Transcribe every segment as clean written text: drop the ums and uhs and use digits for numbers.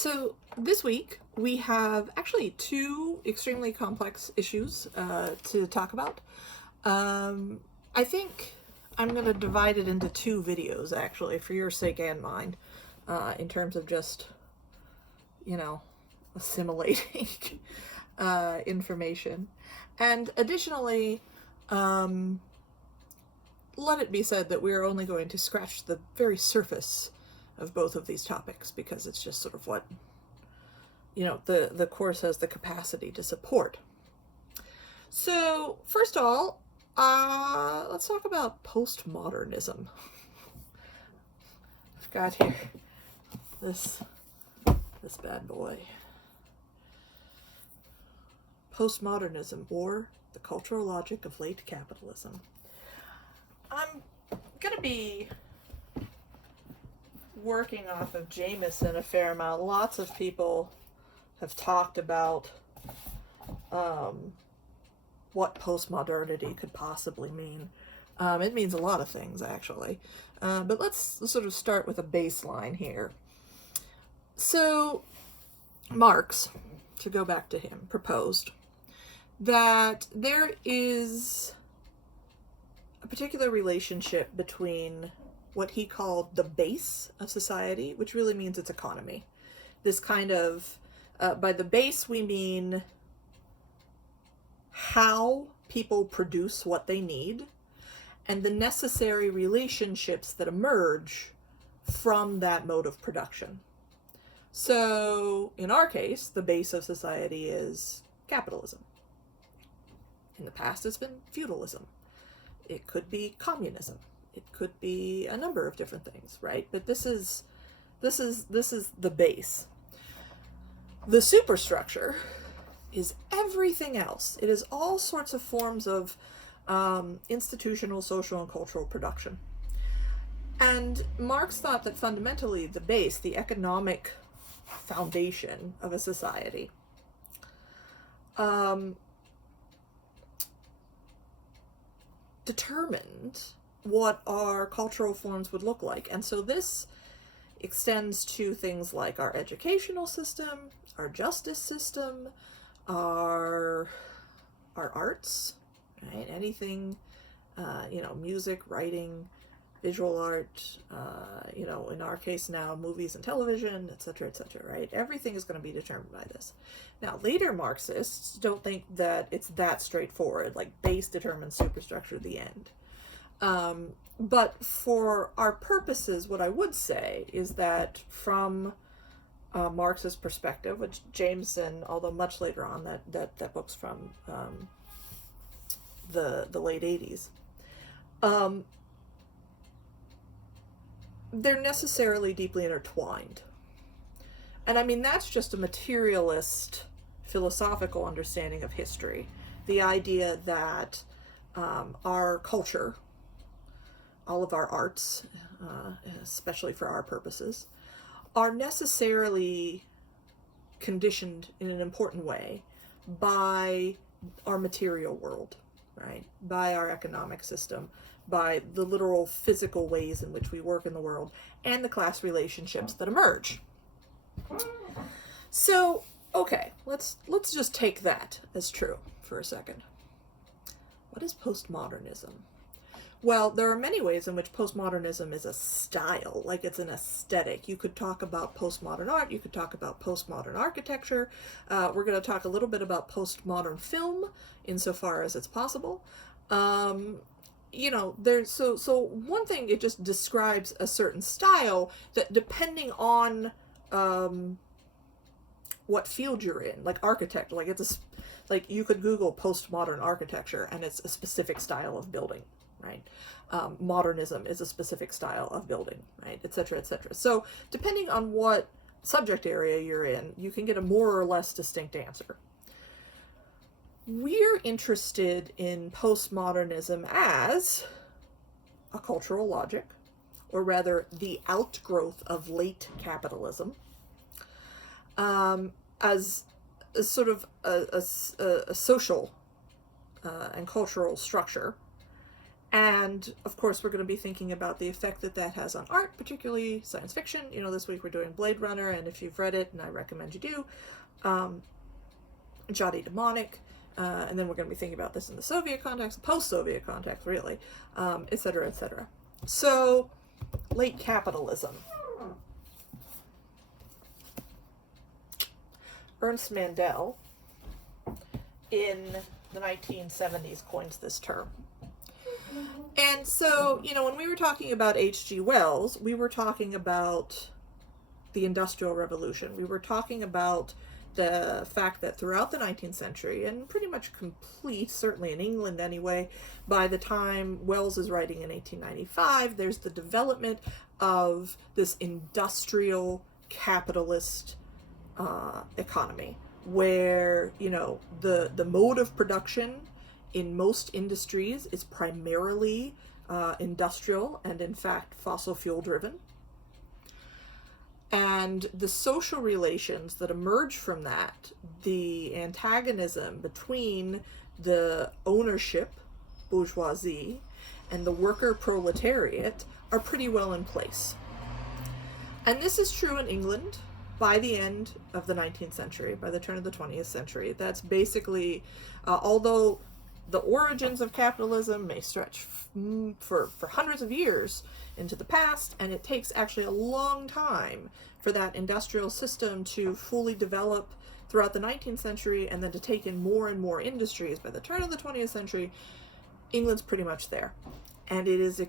So this week we have actually two extremely complex issues to talk about. I think I'm going to divide it into two videos actually, for your sake and mine, in terms of just, assimilating information. And additionally, let it be said that we're only going to scratch the very surface of both of these topics, because it's just sort of what the course has the capacity to support. So first of all, let's talk about postmodernism. I've got here this bad boy. Postmodernism, or the cultural logic of late capitalism. I'm gonna be working off of Jameson a fair amount. Lots of people have talked about what postmodernity could possibly mean. It means a lot of things, actually. But let's sort of start with a baseline here. So, Marx, to go back to him, proposed that there is a particular relationship between what he called the base of society, which really means its economy. This kind of, by the base we mean how people produce what they need, and the necessary relationships that emerge from that mode of production. So, in our case, the base of society is capitalism. In the past, it's been feudalism. It could be communism. It could be a number of different things, right? But this is the base. The superstructure is everything else. It is all sorts of forms of institutional, social, and cultural production. And Marx thought that fundamentally the base, the economic foundation of a society, determined what our cultural forms would look like. And so this extends to things like our educational system, our justice system, our arts, right? Anything, music, writing, visual art, in our case now, movies and television, etc., right? Everything is going to be determined by this. Now, later Marxists don't think that it's that straightforward, like base determines superstructure, the end. But for our purposes, what I would say is that from Marx's perspective, which Jameson, although much later on, that book's from the late 80s, they're necessarily deeply intertwined. And I mean, that's just a materialist philosophical understanding of history. The idea that our culture, all of our arts, especially for our purposes, are necessarily conditioned in an important way by our material world, right? By our economic system, by the literal physical ways in which we work in the world, and the class relationships that emerge. So, okay, let's just take that as true for a second. What is postmodernism? Well, there are many ways in which postmodernism is a style, like it's an aesthetic. You could talk about postmodern art, you could talk about postmodern architecture. We're going to talk a little bit about postmodern film, insofar as it's possible. There's so one thing, it just describes a certain style that, depending on what field you're in, like architect, like like you could Google postmodern architecture and it's a specific style of building, right? Modernism is a specific style of building, right? Etc., etc. So depending on what subject area you're in, you can get a more or less distinct answer. We're interested in postmodernism as a cultural logic, or rather the outgrowth of late capitalism, as a sort of a social and cultural structure, And of course, we're going to be thinking about the effect that that has on art, particularly science fiction. You know, this week we're doing Blade Runner, and if you've read it, and I recommend you do, Jody Demonic, and then we're going to be thinking about this in the Soviet context, post-Soviet context, really, et cetera, et cetera. So, late capitalism. Ernst Mandel, in the 1970s, coins this term. And so, you know, when we were talking about H.G. Wells, we were talking about the Industrial Revolution. We were talking about the fact that throughout the 19th century, and pretty much complete, certainly in England anyway, by the time Wells is writing in 1895, there's the development of this industrial capitalist economy, where, you know, the mode of production in most industries is primarily industrial and, in fact, fossil fuel driven. And the social relations that emerge from that, the antagonism between the ownership bourgeoisie and the worker proletariat, are pretty well in place. And this is true in England by the end of the 19th century, by the turn of the 20th century. That's basically, although the origins of capitalism may stretch for hundreds of years into the past, and it takes actually a long time for that industrial system to fully develop throughout the 19th century, and then to take in more and more industries by the turn of the 20th century. England's pretty much there, and it is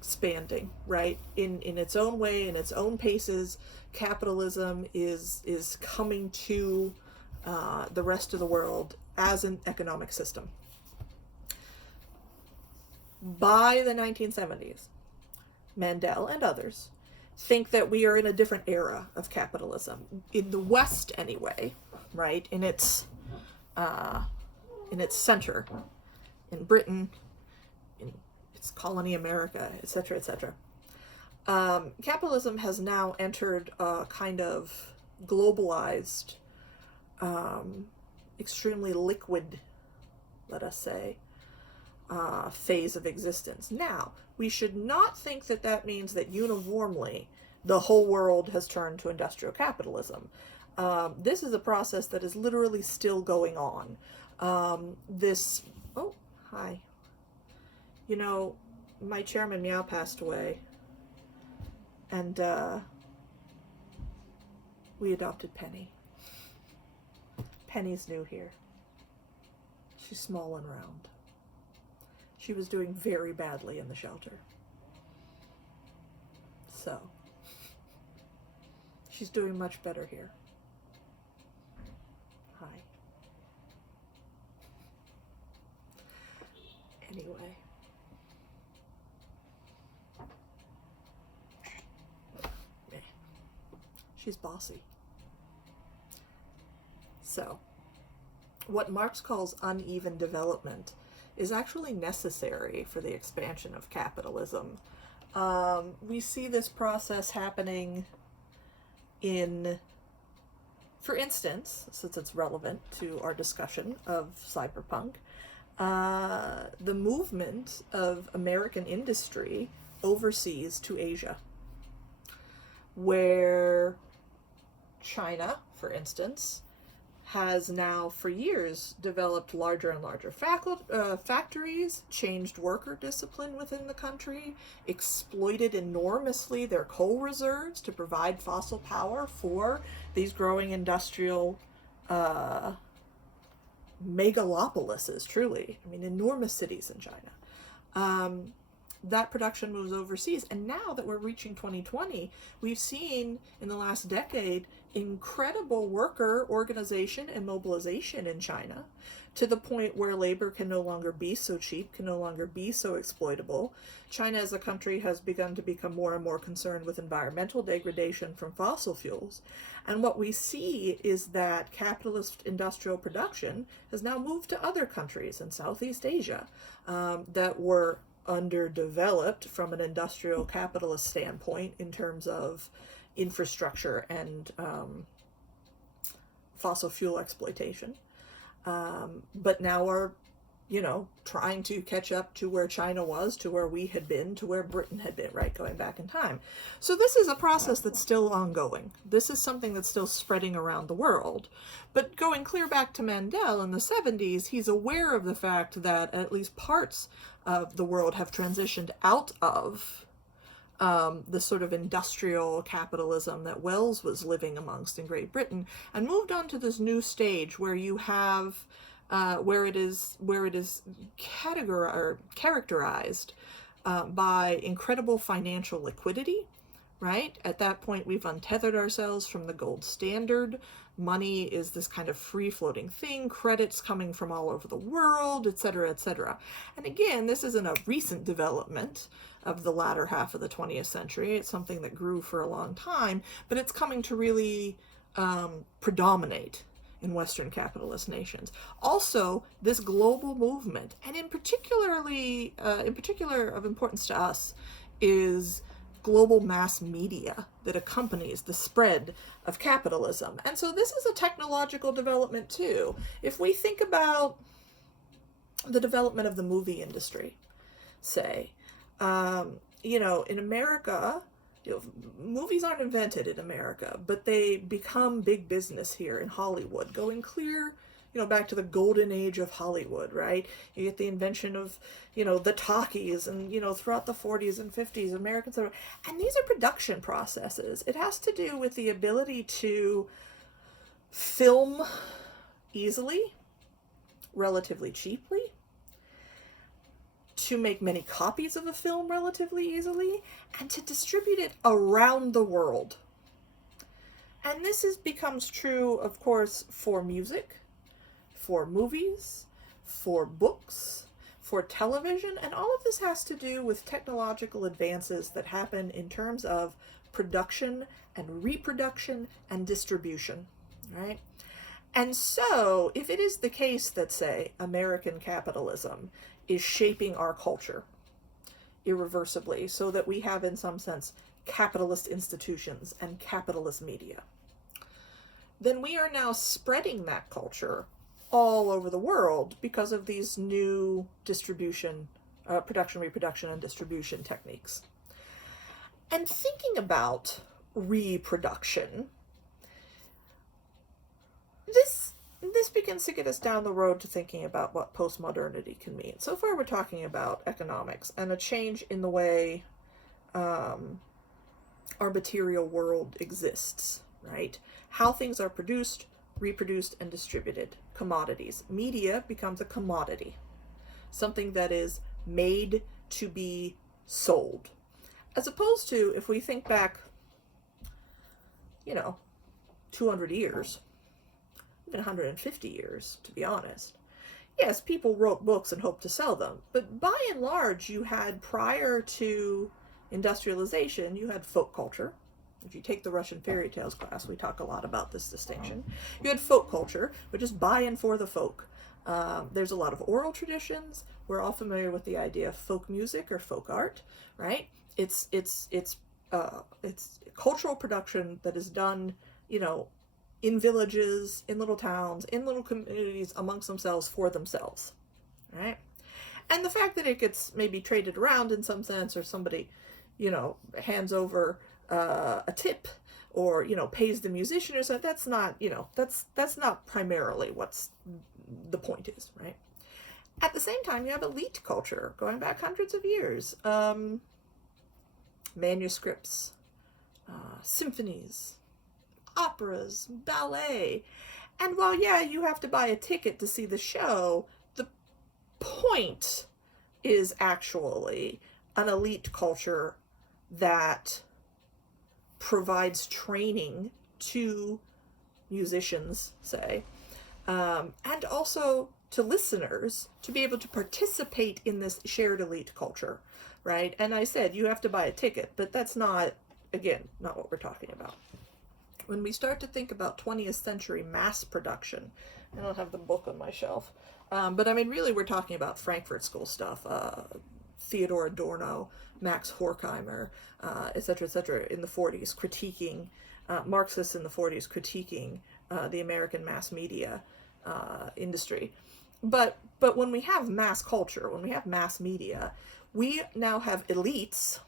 expanding, right, in its own way, in its own paces. Capitalism is coming to the rest of the world as an economic system. By the 1970s, Mandel and others think that we are in a different era of capitalism, in the West anyway, right, in its center, in Britain, in its colony America, etc., etc. Capitalism has now entered a kind of globalized, extremely liquid, let us say, phase of existence. Now, we should not think that that means that uniformly the whole world has turned to industrial capitalism. This is a process that is literally still going on. Oh, hi. You know, my chairman Meow passed away, and we adopted Penny. Penny's new here. She's small and round. She was doing very badly in the shelter. So, she's doing much better here. Hi. Anyway. She's bossy. So, what Marx calls uneven development is actually necessary for the expansion of capitalism. We see this process happening in, for instance, since it's relevant to our discussion of cyberpunk, the movement of American industry overseas to Asia, where China, for instance, has now for years developed larger and larger factories, changed worker discipline within the country, exploited enormously their coal reserves to provide fossil power for these growing industrial megalopolises, truly. I mean, enormous cities in China. That production moves overseas. And now that we're reaching 2020, we've seen in the last decade incredible worker organization and mobilization in China, to the point where labor can no longer be so cheap, can no longer be so exploitable. China as a country has begun to become more and more concerned with environmental degradation from fossil fuels. And what we see is that capitalist industrial production has now moved to other countries in Southeast Asia that were underdeveloped from an industrial capitalist standpoint in terms of infrastructure and fossil fuel exploitation, but now are, trying to catch up to where China was, to where we had been, to where Britain had been, right, going back in time. So this is a process that's still ongoing. This is something that's still spreading around the world. But going clear back to Mandel in the 70s, he's aware of the fact that at least parts of the world have transitioned out of the sort of industrial capitalism that Wells was living amongst in Great Britain, and moved on to this new stage where you have where it is characterized by incredible financial liquidity, right? At that point, we've untethered ourselves from the gold standard. Money is this kind of free-floating thing, credits coming from all over the world, etc., etc. And again, this isn't a recent development of the latter half of the 20th century. It's something that grew for a long time, but it's coming to really predominate in Western capitalist nations. Also, this global movement, and in particular of importance to us, is global mass media that accompanies the spread of capitalism. And so this is a technological development too. If we think about the development of the movie industry, say, in America, movies aren't invented in America, but they become big business here in Hollywood, going clear, back to the golden age of Hollywood, right? You get the invention of, the talkies and, throughout the 40s and 50s, Americans are, and these are production processes. It has to do with the ability to film easily, relatively cheaply, to make many copies of a film relatively easily, and to distribute it around the world. And this becomes true, of course, for music, for movies, for books, for television, and all of this has to do with technological advances that happen in terms of production and reproduction and distribution, right? And so, if it is the case that, say, American capitalism is shaping our culture irreversibly, so that we have, in some sense, capitalist institutions and capitalist media, then we are now spreading that culture all over the world because of these new distribution, production, reproduction, and distribution techniques. And thinking about reproduction, this begins to get us down the road to thinking about what postmodernity can mean. So far we're talking about economics and a change in the way our material world exists, right? How things are produced, reproduced, and distributed. Commodities. Media becomes a commodity. Something that is made to be sold. As opposed to, if we think back, 200 years, even 150 years, to be honest. Yes, people wrote books and hoped to sell them, but by and large, you had, prior to industrialization, you had folk culture. If you take the Russian fairy tales class, we talk a lot about this distinction. You had folk culture, which is by and for the folk. There's a lot of oral traditions. We're all familiar with the idea of folk music or folk art, right? It's cultural production that is done, in villages, in little towns, in little communities, amongst themselves, for themselves, right? And the fact that it gets maybe traded around in some sense, or somebody, hands over a tip, or, pays the musician or something, that's not, that's not primarily what's the point is, right? At the same time, you have elite culture going back hundreds of years. Manuscripts, symphonies, operas, ballet. And while, you have to buy a ticket to see the show, the point is actually an elite culture that provides training to musicians, say, and also to listeners to be able to participate in this shared elite culture, right? And I said you have to buy a ticket, but that's not, again, not what we're talking about. When we start to think about 20th century mass production, I don't have the book on my shelf, but I mean, really, we're talking about Frankfurt School stuff, Theodor Adorno, Max Horkheimer, et cetera, in the 40s, critiquing, Marxists in the 40s critiquing the American mass media industry. But when we have mass culture, when we have mass media, we now have elites,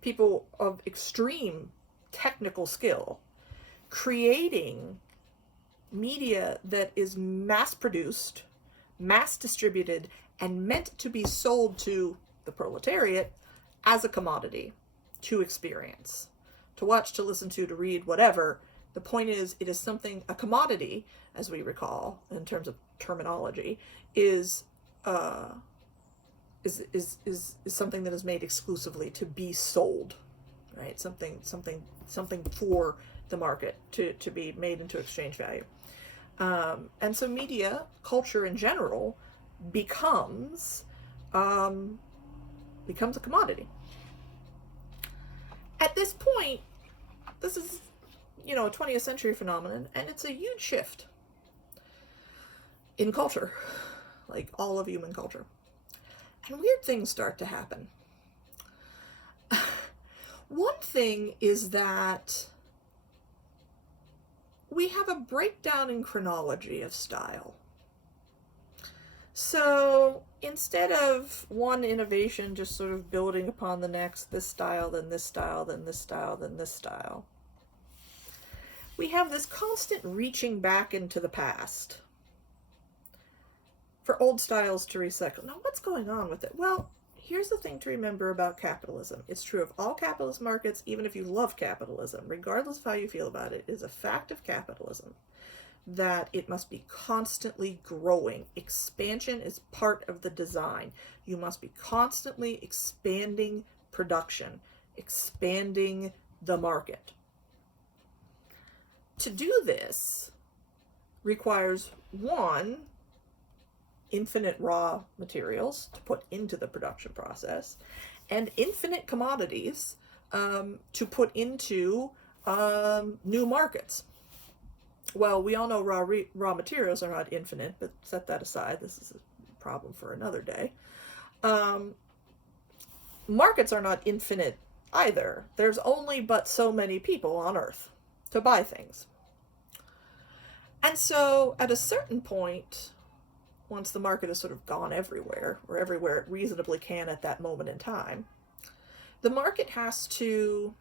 people of extreme technical skill, creating media that is mass produced, mass distributed, and meant to be sold to the proletariat as a commodity to experience, to watch, to listen to read, whatever. The point is, it is something, a commodity, as we recall in terms of terminology, is something that is made exclusively to be sold, right? Something for the market to be made into exchange value. And so media, culture in general, becomes a commodity. At this point, this is, a 20th century phenomenon, and it's a huge shift in culture, like all of human culture. And weird things start to happen. One thing is that we have a breakdown in chronology of style. So instead of one innovation just sort of building upon the next, this style, then this style, then this style, then this style, we have this constant reaching back into the past for old styles to recycle. Now, what's going on with it? Well, here's the thing to remember about capitalism. It's true of all capitalist markets, even if you love capitalism, regardless of how you feel about it, it is a fact of capitalism that it must be constantly growing. Expansion is part of the design. You must be constantly expanding production, expanding the market. To do this requires, one, infinite raw materials to put into the production process, and infinite commodities to put into new markets. Well, we all know raw materials are not infinite, but set that aside. This is a problem for another day. Markets are not infinite either. There's only but so many people on Earth to buy things. And so at a certain point, once the market has sort of gone everywhere, or everywhere it reasonably can at that moment in time, the market has to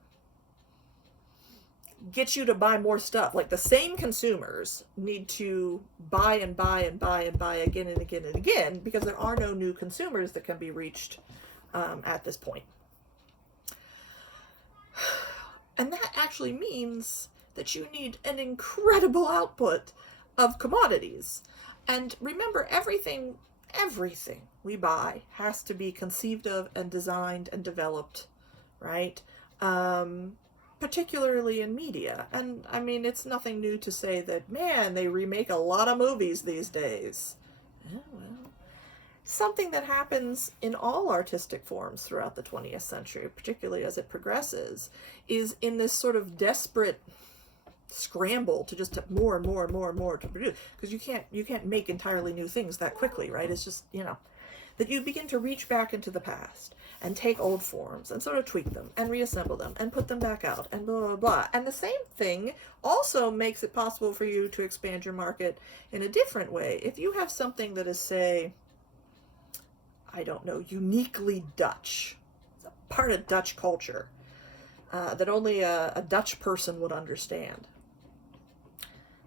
get you to buy more stuff. Like, the same consumers need to buy and buy and buy and buy again and again and again, because there are no new consumers that can be reached at this point. And that actually means that you need an incredible output of commodities. And remember, everything we buy has to be conceived of and designed and developed, right? Particularly in media. And I mean, it's nothing new to say that, man, they remake a lot of movies these days. Yeah, well, something that happens in all artistic forms throughout the 20th century, particularly as it progresses, is in this sort of desperate scramble to just have more and more and more and more to produce, because you can't make entirely new things that quickly, right? It's just, that you begin to reach back into the past and take old forms and sort of tweak them and reassemble them and put them back out and blah, blah, blah. And the same thing also makes it possible for you to expand your market in a different way. If you have something that is, say, I don't know, uniquely Dutch, it's a part of Dutch culture that only a Dutch person would understand,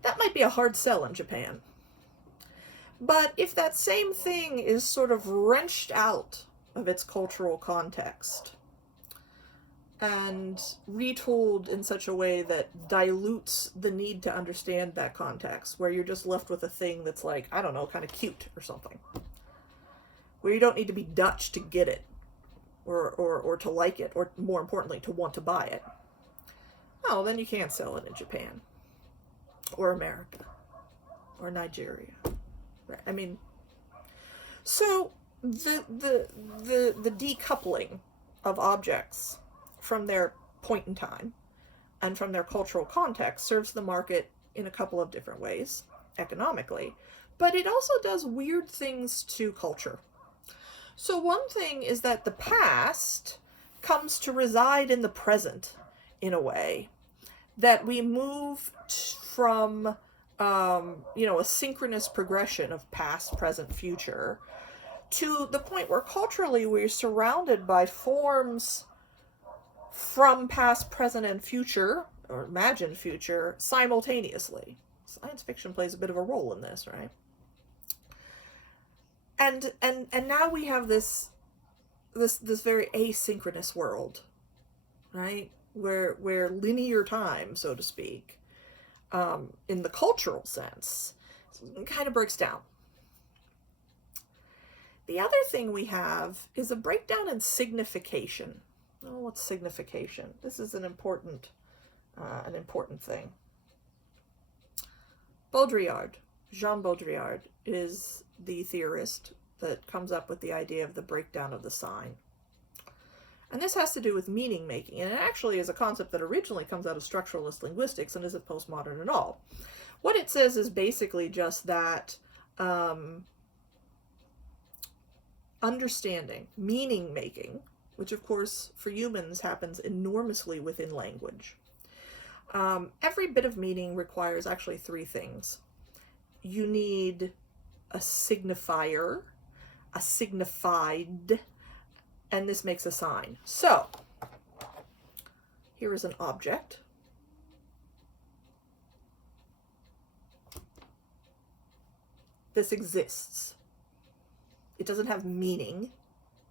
that might be a hard sell in Japan. But if that same thing is sort of wrenched out of its cultural context and retooled in such a way that dilutes the need to understand that context, where you're just left with a thing that's like, I don't know, kind of cute or something, where you don't need to be Dutch to get it, or to like it, or more importantly, to want to buy it, oh, then you can't sell it in Japan, or America, or Nigeria. Right? I mean, so the decoupling of objects from their point in time and from their cultural context serves the market in a couple of different ways economically, but it also does weird things to culture. So one thing is that the past comes to reside in the present in a way that we move from a synchronous progression of past, present, future, to the point where culturally we're surrounded by forms from past, present, and future, or imagined future, simultaneously. Science fiction plays a bit of a role in this, right? And now we have this very asynchronous world, right? Where linear time, so to speak, in the cultural sense, kind of breaks down. The other thing we have is a breakdown in signification. Oh, what's signification? This is an important thing. Baudrillard, Jean Baudrillard, is the theorist that comes up with the idea of the breakdown of the sign. And this has to do with meaning making, and it actually is a concept that originally comes out of structuralist linguistics and isn't postmodern at all. What it says is basically just that understanding, meaning making, which of course for humans happens enormously within language. Every bit of meaning requires actually three things. You need a signifier, a signified, and this makes a sign. So, here is an object. This exists. It doesn't have meaning.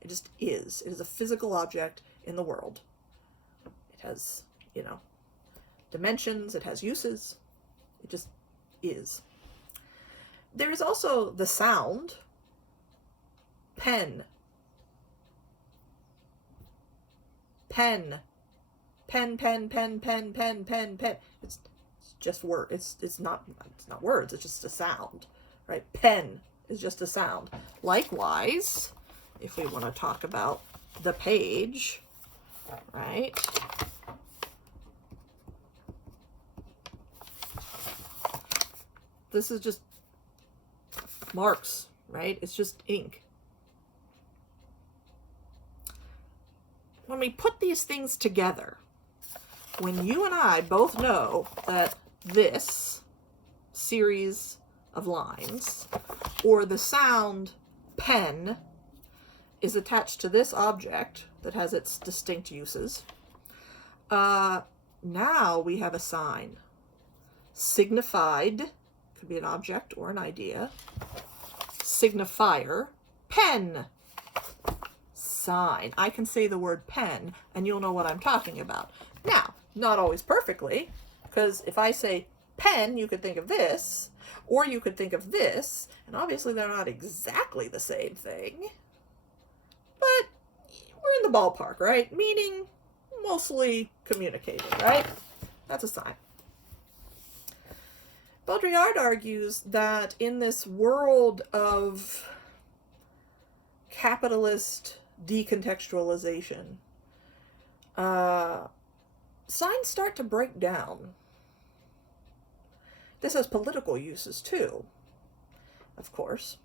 It just is. It is a physical object in the world. It has, dimensions. It has uses. It just is. There is also the sound. Pen. Pen. Pen, pen, pen, pen, pen, pen, pen. It's just word. It's not words. It's just a sound, right? Pen is just a sound. Likewise, if we want to talk about the page, right? This is just marks, right? It's just ink. When we put these things together, when you and I both know that this series of lines, or the sound pen, is attached to this object that has its distinct uses, now we have a sign. Signified, could be an object or an idea. Signifier, pen. Sign. I can say the word pen and you'll know what I'm talking about. Now, not always perfectly, because if I say pen, you could think of this, or you could think of this, and obviously they're not exactly the same thing, but we're in the ballpark, right? Meaning mostly communicated, right? That's a sign. Baudrillard argues that in this world of capitalist decontextualization, signs start to break down. This has political uses too, of course.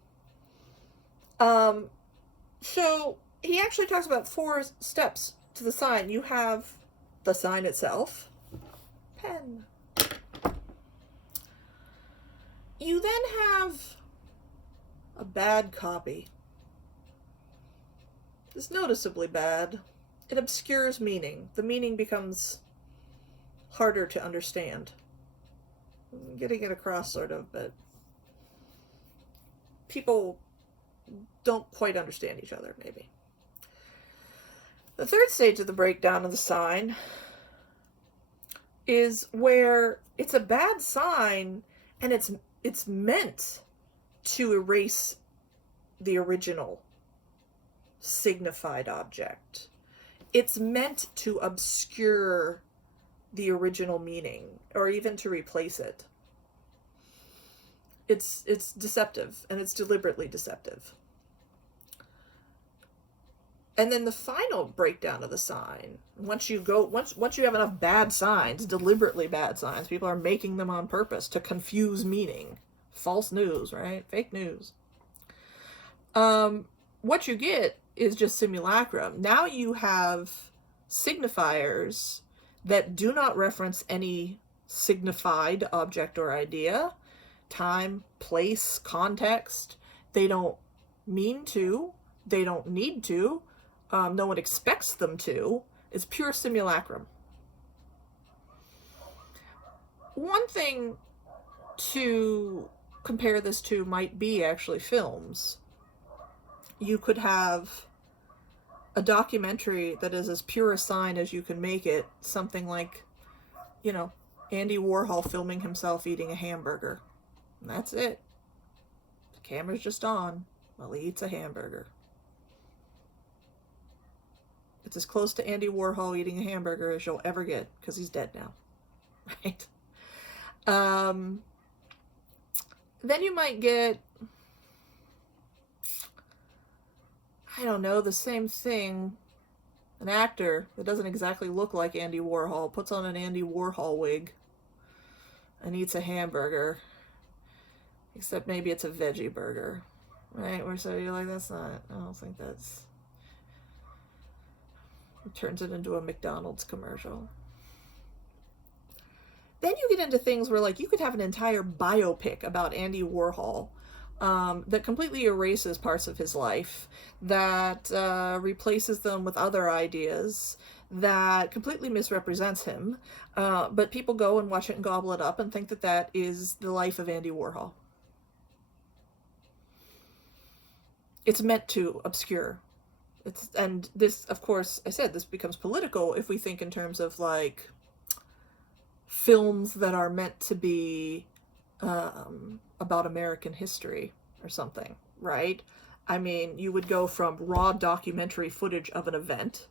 So he actually talks about 4 steps to the sign. You have the sign itself, pen. You then have a bad copy. It's noticeably bad. It obscures meaning. The meaning becomes harder to understand. I'm getting it across, sort of, but people don't quite understand each other, maybe. The third stage of the breakdown of the sign is where it's a bad sign and it's meant to erase the original signified object. It's meant to obscure the original meaning, or even to replace it. It's deceptive, and it's deliberately deceptive. And then the final breakdown of the sign, once you have enough bad signs, deliberately bad signs, people are making them on purpose to confuse meaning. False news, right? Fake news. What you get is just simulacrum. Now you have signifiers that do not reference any signified object or idea. time, place, context. They don't mean to. They don't need to. No one expects them to. It's pure simulacrum. One thing to compare this to might be actually films. You could have a documentary that is as pure a sign as you can make it, something like, Andy Warhol filming himself eating a hamburger. And that's it. The camera's just on while he eats a hamburger. It's as close to Andy Warhol eating a hamburger as you'll ever get, because he's dead now. Right? Then you might get, I don't know, the same thing. An actor that doesn't exactly look like Andy Warhol puts on an Andy Warhol wig and eats a hamburger. Except maybe it's a veggie burger. Right? Where so you're like, I don't think that's... It turns it into a McDonald's commercial. Then you get into things where, like, you could have an entire biopic about Andy Warhol that completely erases parts of his life, that replaces them with other ideas, that completely misrepresents him, but people go and watch it and gobble it up and think that that is the life of Andy Warhol. It's meant to obscure. And this, of course, I said, this becomes political if we think in terms of, like, films that are meant to be about American history or something, right? I mean, you would go from raw documentary footage of an event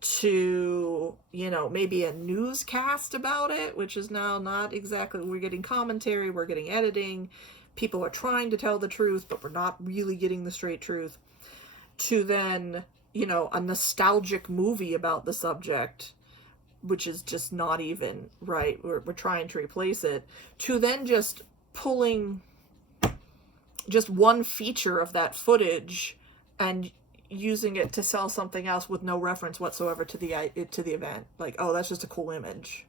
to, maybe a newscast about it, which is now not exactly, we're getting commentary, we're getting editing, people are trying to tell the truth, but we're not really getting the straight truth, to then, a nostalgic movie about the subject, which is just not even right. We're trying to replace it, to then just pulling just one feature of that footage and using it to sell something else with no reference whatsoever to the event. Like, oh, that's just a cool image.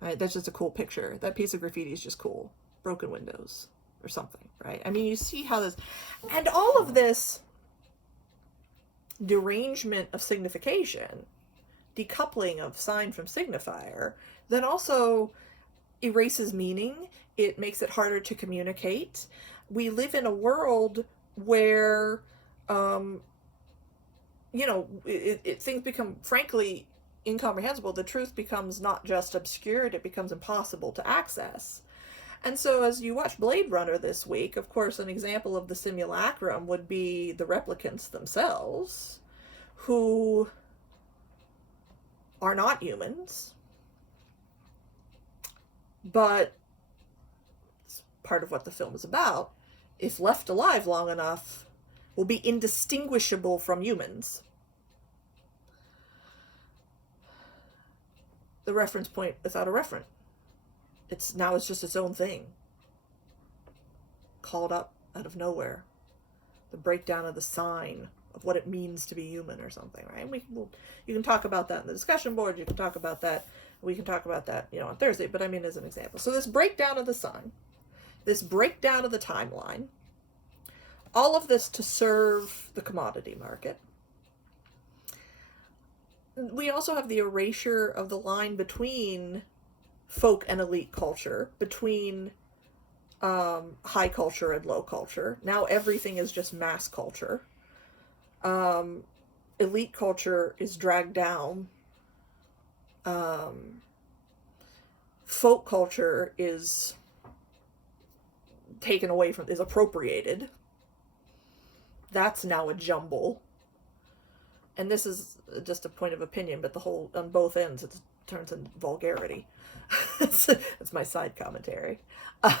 Right? That's just a cool picture. That piece of graffiti is just cool. Broken windows or something, right? I mean, you see how this... And all of this derangement of signification, decoupling of sign from signifier, then also erases meaning. It makes it harder to communicate. We live in a world where, things become, frankly, incomprehensible. The truth becomes not just obscured, it becomes impossible to access. And so as you watch Blade Runner this week, of course, an example of the simulacrum would be the replicants themselves, who are not humans, but it's part of what the film is about. If left alive long enough, will be indistinguishable from humans. The reference point without a referent. It's just its own thing. Called up out of nowhere. The breakdown of the sign of what it means to be human or something, right? You can talk about that in the discussion board. You can talk about that. We can talk about that, on Thursday. But I mean, as an example. So this breakdown of the sign, this breakdown of the timeline, all of this to serve the commodity market. We also have the erasure of the line between folk and elite culture, between high culture and low culture. Now everything is just mass culture. Elite culture is dragged down. Folk culture is taken away from, is appropriated. That's now a jumble. And this is just a point of opinion, but the whole, on both ends, it turns into vulgarity. That's my side commentary. And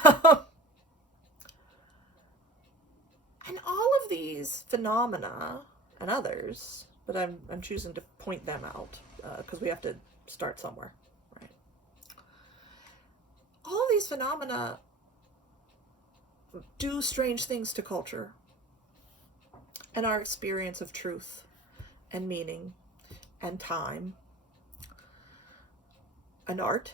all of these phenomena and others, but I'm choosing to point them out because we have to start somewhere, right? All these phenomena do strange things to culture and our experience of truth and meaning and time and art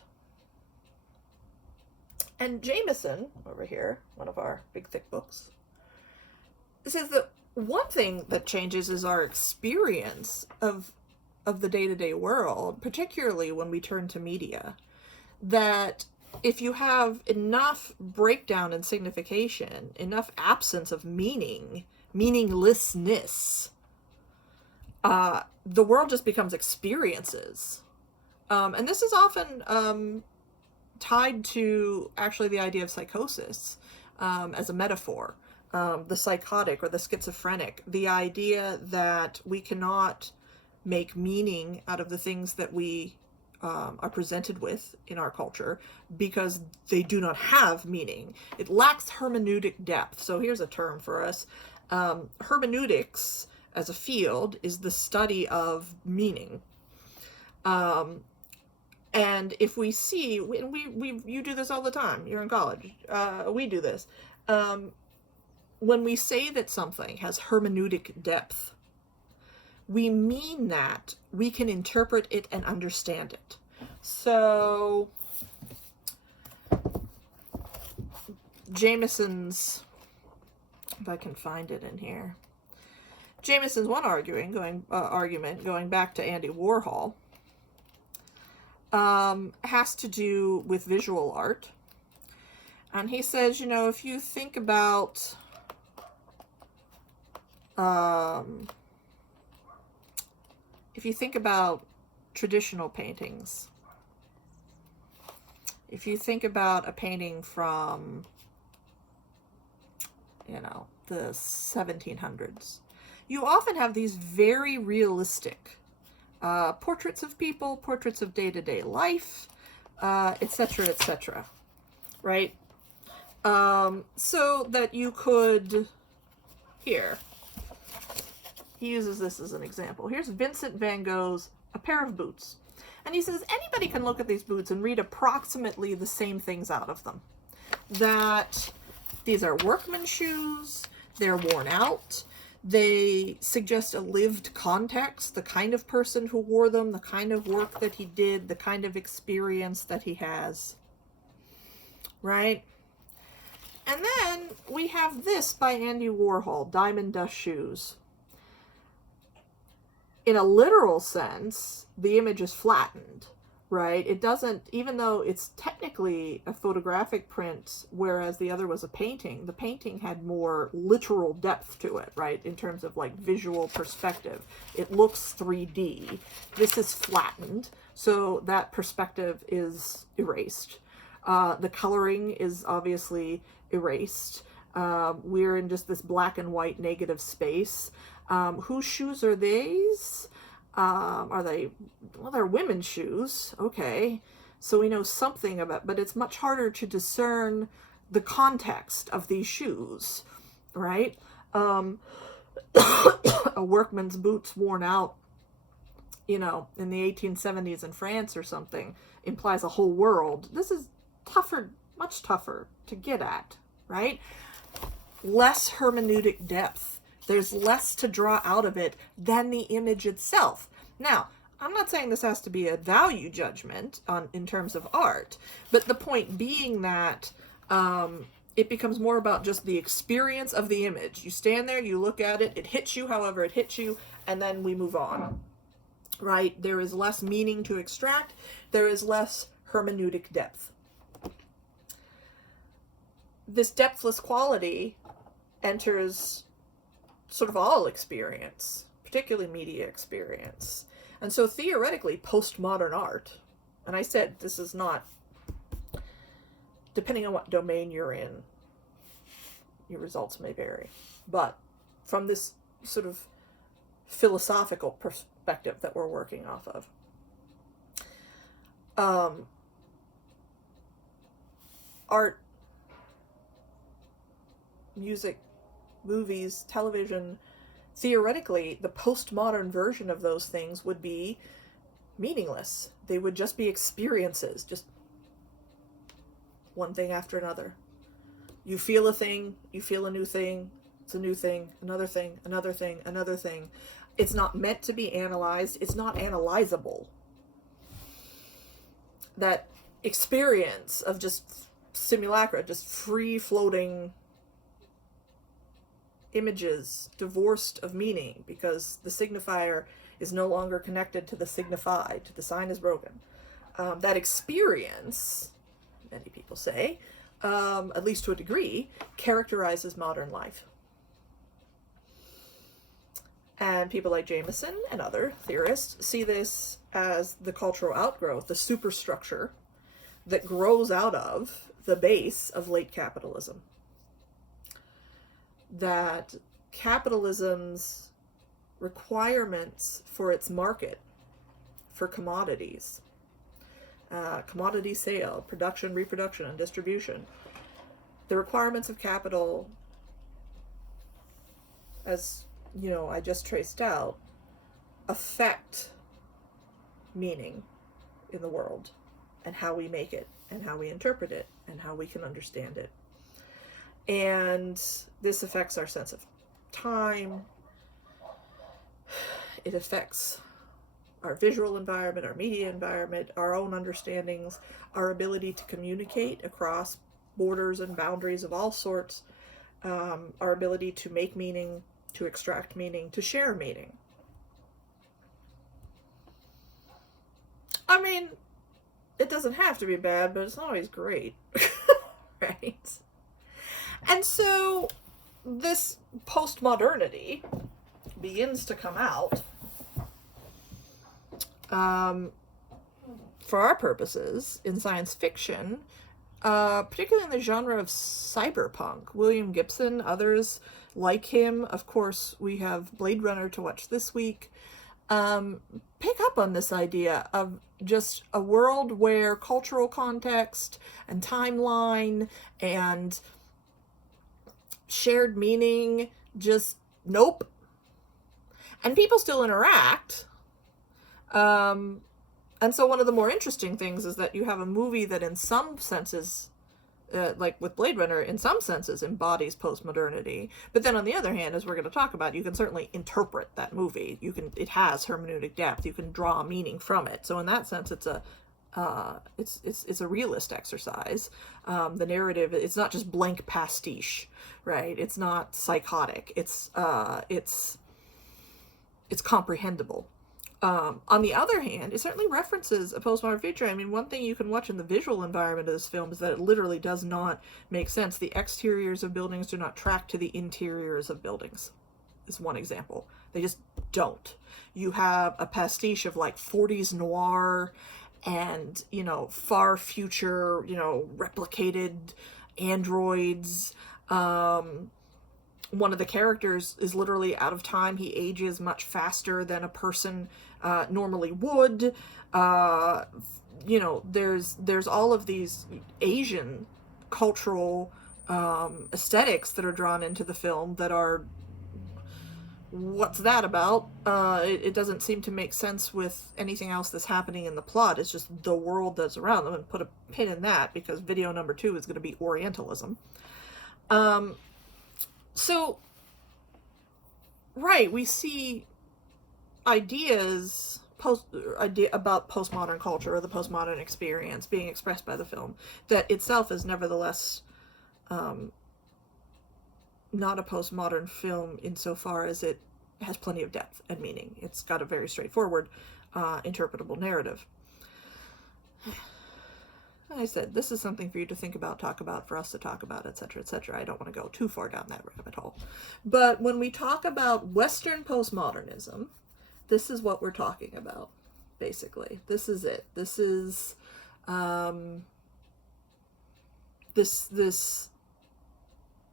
And Jameson, over here, one of our big thick books, says that one thing that changes is our experience of the day-to-day world, particularly when we turn to media. That if you have enough breakdown and signification, enough absence of meaning, meaninglessness, the world just becomes experiences. And this is often tied to actually the idea of psychosis as a metaphor. The psychotic or the schizophrenic, the idea that we cannot make meaning out of the things that we are presented with in our culture because they do not have meaning. It lacks hermeneutic depth. So here's a term for us. Hermeneutics as a field is the study of meaning. And if we see, you do this all the time, you're in college, we do this. When we say that something has hermeneutic depth, we mean that we can interpret it and understand it. So, Jameson's, if I can find it in here, Jameson's one argument going back to Andy Warhol, has to do with visual art. And he says, if you think about traditional paintings, if you think about a painting from, the 1700s, you often have these very realistic portraits of people, portraits of day-to-day life, etc., etc., right? So that you could, here, he uses this as an example. Here's Vincent van Gogh's A Pair of Boots. And he says anybody can look at these boots and read approximately the same things out of them. That these are workman's shoes, they're worn out, they suggest a lived context, the kind of person who wore them, the kind of work that he did, the kind of experience that he has. Right? And then we have this by Andy Warhol, Diamond Dust Shoes. In a literal sense, the image is flattened, right? It doesn't, even though it's technically a photographic print, whereas the other was a painting, the painting had more literal depth to it, right? In terms of like visual perspective. It looks 3D. This is flattened, so that perspective is erased. The coloring is obviously erased. We're in just this black and white negative space. Whose shoes are these? Are they, well, they're women's shoes. Okay. So we know something about, but it's much harder to discern the context of these shoes, right? A workman's boots worn out, in the 1870s in France or something implies a whole world. This is tougher, much tougher to get at, right? Less hermeneutic depth. There's less to draw out of it than the image itself. Now, I'm not saying this has to be a value judgment in terms of art, but the point being that it becomes more about just the experience of the image. You stand there, you look at it, it hits you however it hits you, and then we move on, right? There is less meaning to extract. There is less hermeneutic depth. This depthless quality enters sort of all experience, particularly media experience. And so theoretically, postmodern art, and I said this is not, depending on what domain you're in, your results may vary. But from this sort of philosophical perspective that we're working off of, art, music, movies, television, theoretically, the postmodern version of those things would be meaningless. They would just be experiences, just one thing after another. You feel a thing, you feel a new thing, it's a new thing, another thing, another thing, another thing. It's not meant to be analyzed. It's not analyzable. That experience of just simulacra, just free-floating images divorced of meaning because the signifier is no longer connected to the signified, the sign is broken. That experience, many people say, at least to a degree, characterizes modern life. And people like Jameson and other theorists see this as the cultural outgrowth, the superstructure that grows out of the base of late capitalism. That capitalism's requirements for its market, for commodities, commodity sale, production, reproduction, and distribution, the requirements of capital, as I just traced out, affect meaning in the world and how we make it and how we interpret it and how we can understand it. And this affects our sense of time. It affects our visual environment, our media environment, our own understandings, our ability to communicate across borders and boundaries of all sorts, our ability to make meaning, to extract meaning, to share meaning. I mean, it doesn't have to be bad, but it's not always great, right? And so this postmodernity begins to come out, for our purposes, in science fiction, particularly in the genre of cyberpunk. William Gibson, others like him. Of course, we have Blade Runner to watch this week. Pick up on this idea of just a world where cultural context and timeline and shared meaning just nope. And people still interact. And so one of the more interesting things is that you have a movie that in some senses, like with Blade Runner, in some senses embodies postmodernity. But then on the other hand, as we're going to talk about, you can certainly interpret that movie. It has hermeneutic depth. You can draw meaning from it. So in that sense, it's a realist exercise. The narrative, it's not just blank pastiche, right? It's not psychotic. It's comprehensible. On the other hand, it certainly references a postmodern future. I mean, one thing you can watch in the visual environment of this film is that it literally does not make sense. The exteriors of buildings do not track to the interiors of buildings, is one example. They just don't. You have a pastiche of like 40s noir and, far future, replicated androids. One of the characters is literally out of time. He ages much faster than a person normally would. There's all of these Asian cultural aesthetics that are drawn into the film that are, what's that about? It doesn't seem to make sense with anything else that's happening in the plot. It's just the world that's around them, and put a pin in that because video number 2 is going to be Orientalism. So, right, we see ideas about postmodern culture or the postmodern experience being expressed by the film that itself is nevertheless not a postmodern film insofar as it has plenty of depth and meaning. It's got a very straightforward, interpretable narrative. I said, this is something for you to think about, talk about, for us to talk about, etc., etc. I don't want to go too far down that rabbit hole. But when we talk about Western postmodernism, this is what we're talking about, basically. This is it. This is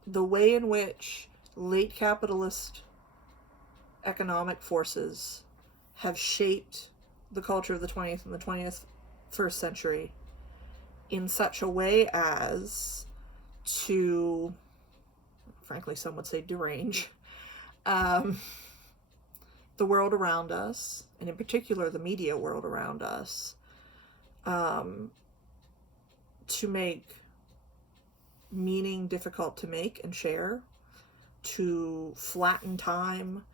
the way in which late capitalist economic forces have shaped the culture of the 20th and the 21st century in such a way as to, frankly, some would say derange, the world around us, and in particular the media world around us, to make meaning difficult to make and share, to flatten time,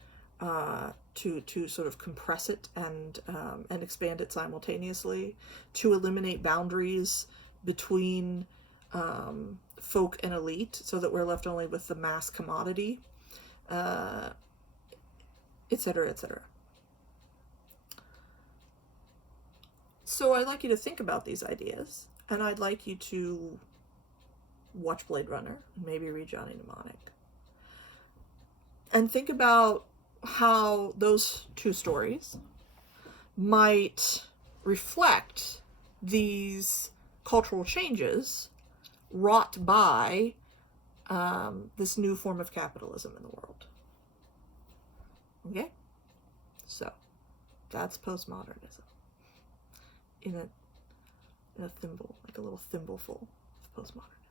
to sort of compress it and expand it simultaneously, to eliminate boundaries between folk and elite, so that we're left only with the mass commodity, etc., etc. So I'd like you to think about these ideas, and I'd like you to watch Blade Runner, and maybe read Johnny Mnemonic, and think about how those two stories might reflect these cultural changes wrought by this new form of capitalism in the world. Okay? So, that's postmodernism. In a thimble, like a little thimbleful of postmodernism.